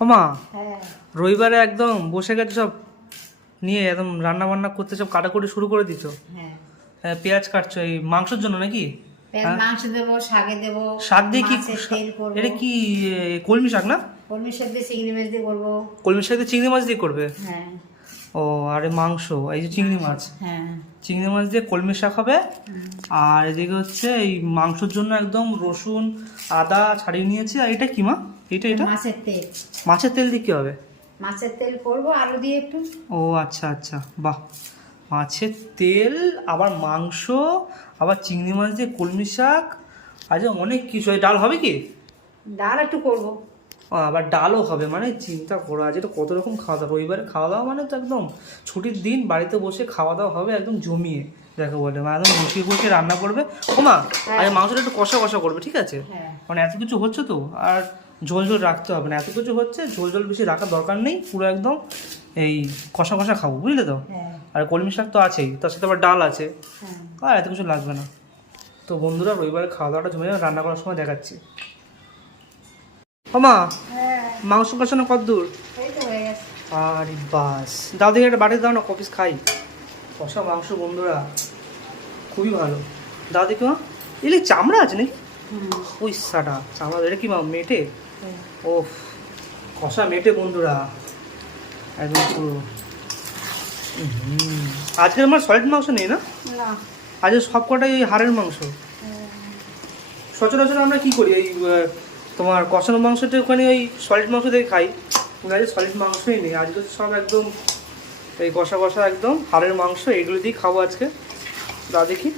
ওমা হ্যাঁ রবিবারে একদম বসে গেছে সব নিয়ে একদম রান্না বান্না করতে সব কাটাকুটি শুরু করে দিছো। হ্যাঁ হ্যাঁ, পেঁয়াজ কাটছো এই মাংসের জন্য নাকি? হ্যাঁ? মাংস দেবো, শাকে দেবো, শাক দিয়ে কি মাছের তেল করবো। এটা কি কলমি শাক না? কলমি শাক দিয়ে চিংড়ি মাছ দিয়ে করবো। কলমি শাক দিয়ে চিংড়ি মাছ দিয়ে করবে? হ্যাঁ ও আরে মাংস, এই যে চিংড়ি মাছ, হ্যাঁ চিংড়ি মাছ দিয়ে কলমি শাক হবে। আর এদিকে হচ্ছে এই মাংসের জন্য একদম রসুন আদা ছাড়িয়ে নিয়েছি। আর এটা কি মা? এটা এটা মাছের তেল। মাছের তেল দিয়ে কি হবে? মাছের তেল করবো আলু দিয়ে একটু। ও আচ্ছা আচ্ছা, বাহ। মাছের তেল, আবার মাংস, আবার চিংড়ি মাছ দিয়ে কলমি শাক, আচ্ছা অনেক কিছু। এই ডাল হবে কি? ডাল একটু করবো। ও, আবার ডালও হবে, মানে চিন্তা করো আজ এটা কত রকম খাওয়া দাওয়া। রবিবারে খাওয়া দাওয়া মানে তো একদম ছুটির দিন, বাড়িতে বসে খাওয়া দাওয়া হবে একদম জমিয়ে, যাকে বলে মা একদম বসিয়ে বসিয়ে রান্না করবে। ও মা, আজ মাংসটা একটু কষা কষা করবে, ঠিক আছে? হ্যাঁ মানে এত কিছু হচ্ছে তো, আর ঝোল ঝোল রাখতে হবে না। এত কিছু হচ্ছে, ঝোল ঝোল বেশি রাখার দরকার নেই, পুরো একদম এই কষা কষা খাবো, বুঝলে তো? হ্যাঁ আর কলমি শাক তো আছেই, তার সাথে আবার ডাল আছে, হ্যাঁ আর এত কিছু লাগবে না। তো বন্ধুরা, রবিবারে খাওয়া দাওয়াটা জমে যাবে, রান্না করার সময় দেখাচ্ছি। ও মা, হ্যাঁ মাংস কষানো কত দূর? এই তো হয়ে গেছে। আরে বাস, দাও দেখি একটা বাটিতে দাও না, কপিস খাই। কষা মাংস বন্ধুরা খুবই ভালো। দাও দেখি মা, এলে চামড়া আছে নাকি? ওই সাটা চামড়া, এটা কি মা মেটে? ও, কষা মেটে বন্ধুরা একদম পুরো। আজকের আমার সলিড মাংস নেই না? না আজকে সব কটাই ওই হাড়ের মাংস। সচরাচর আমরা কি করি, এই তোমার কষানো মাংসটা ওখানে ওই সলিড মাংস দিয়ে খাই, কিন্তু আজকে সলিড মাংসই নেই। আজকে সব একদম এই কষা কষা একদম হাড়ের মাংস, এগুলো দিয়েই খাবো আজকে। দা দেখি,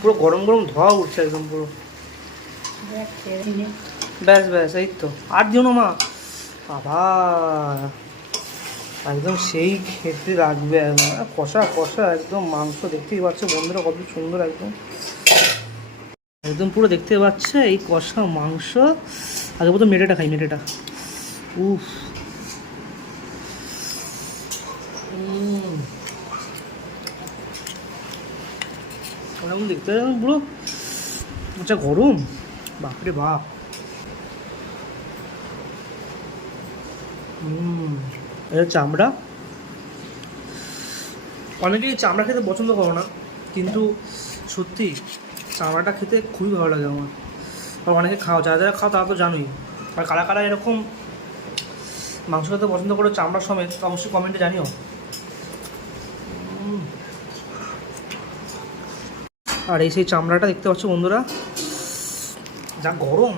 পুরো গরম গরম ধোয়া উঠছে একদম পুরো। ব্যাস ব্যাস, এই তো আর দিও না মা, আবার একদম সেই খেতে লাগবে একদম কষা কষা একদম মাংস। দেখতেই পাচ্ছ বন্ধুরা কত সুন্দর একদম, একদম পুরো দেখতে পাচ্ছে এই কষা মাংস। আগে প্রথম মেটেটা খাই, মেটেটা। উফ, কেমন দেখতে পুরো, আচ্ছা গরম, বাপরে বাপ। এটা চামড়া। অনেকেই চামড়া খেতে পছন্দ করো না, কিন্তু সত্যি চামড়াটা খেতে খুবই ভালো লাগে আমার। আর অনেকে খাও, যারা যারা খাও তারা তো জানোই। আর কারা কারা এরকম মাংস খেতে পছন্দ করে চামড়া সমেত, অবশ্যই কমেন্টে জানিও। আর এই সেই চামড়াটা দেখতে পাচ্ছ বন্ধুরা, যা গরম।